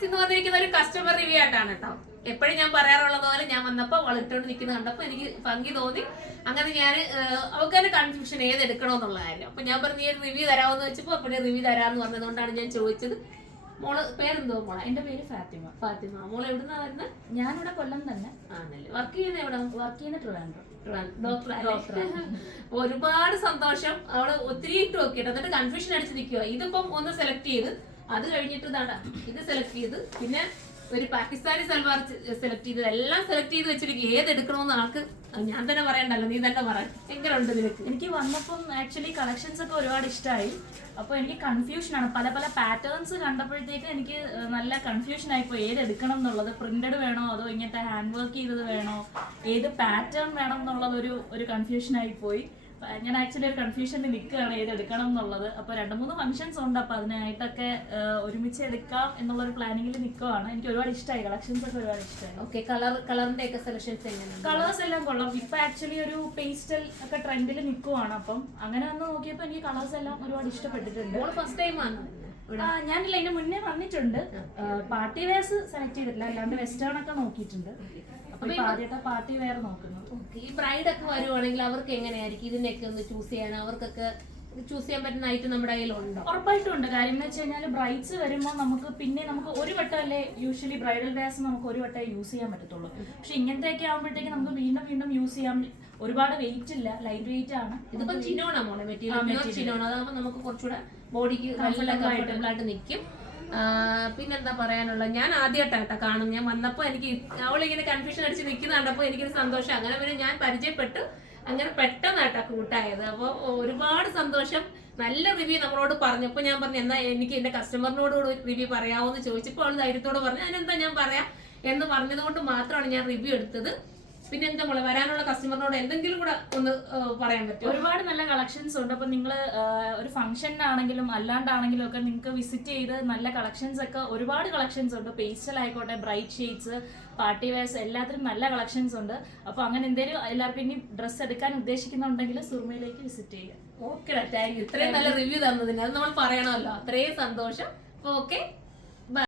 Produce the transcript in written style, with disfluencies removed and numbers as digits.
Guys ഇന്ന് വന്നിരിക്കുന്ന ഒരു കസ്റ്റമർ റിവ്യൂ ആയിട്ടാണ് കേട്ടോ. എപ്പോഴും ഞാൻ പറയാറുള്ളത് പോലെ ഞാൻ വന്നപ്പോ വളർത്തോണ്ട് നിൽക്കുന്നത് കണ്ടപ്പോ എനിക്ക് ഭംഗി തോന്നി. അങ്ങനെ ഞാൻ അവൾക്ക് തന്നെ കൺഫ്യൂഷൻ ഏതെടുക്കണോന്നുള്ള കാര്യം. അപ്പൊ ഞാൻ പറഞ്ഞു ഈ റിവ്യൂ തരാമെന്ന് വെച്ചപ്പോ അപ്പോഴേ റിവ്യൂ തരാമെന്ന് പറഞ്ഞതുകൊണ്ടാണ് ഞാൻ ചോദിച്ചത്. മോള് പേരെന്തോ മോളെ? എന്റെ പേര് ഫാത്തിമ. ഫാത്തിമ. മോള് എവിടുന്നാ വരുന്നത്? ഞാനിവിടെ കൊല്ലം തന്നെ ആണല്ലേ. വർക്ക് ചെയ്യുന്ന എവിടെ? വർക്ക് ചെയ്യുന്ന ട്രിവാൻഡ്രം. ഡോക്ടർ. ഒരുപാട് സന്തോഷം. അവള് ഒത്തിരി ഇട്ട് നോക്കിയിട്ട് എന്നിട്ട് കൺഫ്യൂഷൻ അടിച്ച് നിൽക്കുക. ഇതിപ്പം ഒന്ന് സെലക്ട് ചെയ്ത് അത് കഴിഞ്ഞിട്ട് ഇതാണ്ടാ ഇത് സെലക്ട് ചെയ്ത് പിന്നെ ഒരു പാകിസ്ഥാനി സൽവാർ സെലക്ട് ചെയ്ത് എല്ലാം സെലക്ട് ചെയ്ത് വെച്ചിരിക്കും. ഏതെടുക്കണമെന്ന് ആൾക്ക് ഞാൻ തന്നെ പറയണ്ടല്ലോ, നീ തന്നെ പറയാം. എങ്ങനെയുണ്ട് നിനക്ക്? എനിക്ക് വന്നപ്പം ആക്ച്വലി കളക്ഷൻസ് ഒക്കെ ഒരുപാട് ഇഷ്ടമായി. അപ്പോൾ എനിക്ക് കൺഫ്യൂഷനാണ്. പല പല പാറ്റേൺസ് കണ്ടപ്പോഴത്തേക്ക് എനിക്ക് നല്ല കൺഫ്യൂഷൻ ആയിപ്പോയി ഏതെടുക്കണം എന്നുള്ളത്. പ്രിന്റഡ് വേണോ അതോ ഇങ്ങനത്തെ ഹാൻഡ് വർക്ക് ചെയ്തത് വേണോ, ഏത് പാറ്റേൺ വേണം എന്നുള്ളത് ഒരു കൺഫ്യൂഷൻ ആയിപ്പോയി. ഞാൻ ആക്ച്വലി ഒരു കൺഫ്യൂഷനിൽ നിൽക്കുകയാണ് ഏതെടുക്കണം എന്നുള്ളത്. അപ്പോൾ 2-3 ഫംഗ്ഷൻസ് ഉണ്ട്. അപ്പോൾ അതിനായിട്ടൊക്കെ ഒരുമിച്ച് എടുക്കാം എന്നുള്ളൊരു പ്ലാനിങ്ങിൽ നിൽക്കുകയാണ്. എനിക്ക് ഒരുപാട് ഇഷ്ടമായി, കളക്ഷൻസ് ഒക്കെ ഒരുപാട് ഇഷ്ടമായി. ഓക്കെ, കളറിന്റെ ഒക്കെ സെലക്ഷൻസ് എങ്ങനെയാണ്? കളേഴ്സ് എല്ലാം കൊള്ളാം. ഇപ്പൊ ആക്ച്വലി ഒരു പേസ്റ്റൽ ഒക്കെ ട്രെൻഡിൽ നിൽക്കുവാണ്. അപ്പം അങ്ങനെ വന്ന് നോക്കിയപ്പോൾ എനിക്ക് കളേഴ്സ് എല്ലാം ഒരുപാട് ഇഷ്ടപ്പെട്ടിട്ടുണ്ട്. ഫസ്റ്റ് ടൈം ആണ്? ഞാനില്ല, ഇതിന് മുന്നേ വന്നിട്ടുണ്ട്. പാർട്ടി വെയർസ് സെലക്ട് ചെയ്തിട്ടില്ല, അല്ലാണ്ട് വെസ്റ്റേൺ ഒക്കെ നോക്കിയിട്ടുണ്ട്. അപ്പൊ ആദ്യമായിട്ട് പാർട്ടി വെയർ നോക്കുന്നു. ഈ ബ്രൈഡ് ഒക്കെ വരുവാണെങ്കിൽ അവർക്ക് എങ്ങനെയായിരിക്കും ഇതിനൊക്കെ ഒന്ന് ചൂസ് ചെയ്യാൻ? അവർക്കൊക്കെ ചൂസ് ചെയ്യാൻ പറ്റുന്ന ഐറ്റം നമ്മുടെ കയ്യിലുണ്ടോ? ഉറപ്പായിട്ടും ഉണ്ട്. കാര്യം എന്ന് വെച്ച് കഴിഞ്ഞാൽ ബ്രൈഡ്സ് വരുമ്പോൾ നമുക്ക് ഒരു വട്ടമല്ലേ യൂഷ്വലി ബ്രൈഡൽ വെയർസ് നമുക്ക് ഒരു വട്ടമേ യൂസ് ചെയ്യാൻ പറ്റത്തുള്ളൂ. പക്ഷെ ഇങ്ങനത്തെയൊക്കെ ആകുമ്പോഴത്തേക്ക് നമുക്ക് വീണ്ടും യൂസ് ചെയ്യാം. ഒരുപാട് വെയിറ്റ് ഇല്ല, ലൈറ്റ് വെയിറ്റ് ആണ്. ഇതിപ്പോ ചിനോണ മോളെ മെറ്റീരിയൽ ചിനോണ. അതാകുമ്പോൾ നമുക്ക് കുറച്ചുകൂടെ ബോഡിക്ക് കംഫർട്ടബിൾ ആയിട്ട് നിൽക്കും. പിന്നെന്താ പറയാനുള്ള, ഞാൻ ആദ്യമായിട്ടാ കാണും. ഞാൻ വന്നപ്പോ എനിക്ക് അവളിങ്ങനെ കൺഫ്യൂഷൻ അടിച്ച് നിൽക്കുന്ന കണ്ടപ്പോ എനിക്കൊരു സന്തോഷം. അങ്ങനെ പിന്നെ ഞാൻ പരിചയപ്പെട്ടു, അങ്ങനെ പെട്ടെന്നായിട്ടാ കൂട്ടായത്. അപ്പൊ ഒരുപാട് സന്തോഷം. നല്ല റിവ്യൂ നമ്മളോട് പറഞ്ഞപ്പോൾ ഞാൻ പറഞ്ഞു എന്നാ എനിക്ക് എന്റെ കസ്റ്റമറിനോട് റിവ്യൂ പറയാമോ എന്ന് ചോദിച്ചപ്പോൾ അവൾ ധൈര്യത്തോട് പറഞ്ഞു അതിനെന്താ ഞാൻ പറയാം എന്ന് പറഞ്ഞത് കൊണ്ട് മാത്രമാണ് ഞാൻ റിവ്യൂ എടുത്തത്. പിന്നെ എന്താ മോളെ, വരാനുള്ള കസ്റ്റമറിനോട് എന്തെങ്കിലും കൂടെ ഒന്ന് പറയാൻ പറ്റും? ഒരുപാട് നല്ല കളക്ഷൻസ് ഉണ്ട്. അപ്പൊ നിങ്ങൾ ഒരു ഫംഗ്ഷനാണെങ്കിലും അല്ലാണ്ടാണെങ്കിലും ഒക്കെ നിങ്ങൾക്ക് വിസിറ്റ് ചെയ്ത് നല്ല കളക്ഷൻസ് ഒക്കെ ഒരുപാട് കളക്ഷൻസ് ഉണ്ട്. പേസ്റ്റൽ ആയിക്കോട്ടെ, ബ്രൈറ്റ് ഷെയ്ഡ്സ്, പാർട്ടി വെയർസ്, എല്ലാത്തിനും നല്ല കളക്ഷൻസ് ഉണ്ട്. അപ്പൊ അങ്ങനെ എന്തെങ്കിലും എല്ലാവർക്കും ഇനി ഡ്രസ്സ് എടുക്കാൻ ഉദ്ദേശിക്കുന്നുണ്ടെങ്കിൽ സുർമയിലേക്ക് വിസിറ്റ് ചെയ്യുക. Okay, thank you. ഇത്രയും നല്ല റിവ്യൂ തന്നതിന് അത് നമ്മൾ പറയണമല്ലോ. അത്രയും സന്തോഷം. ഓക്കെ.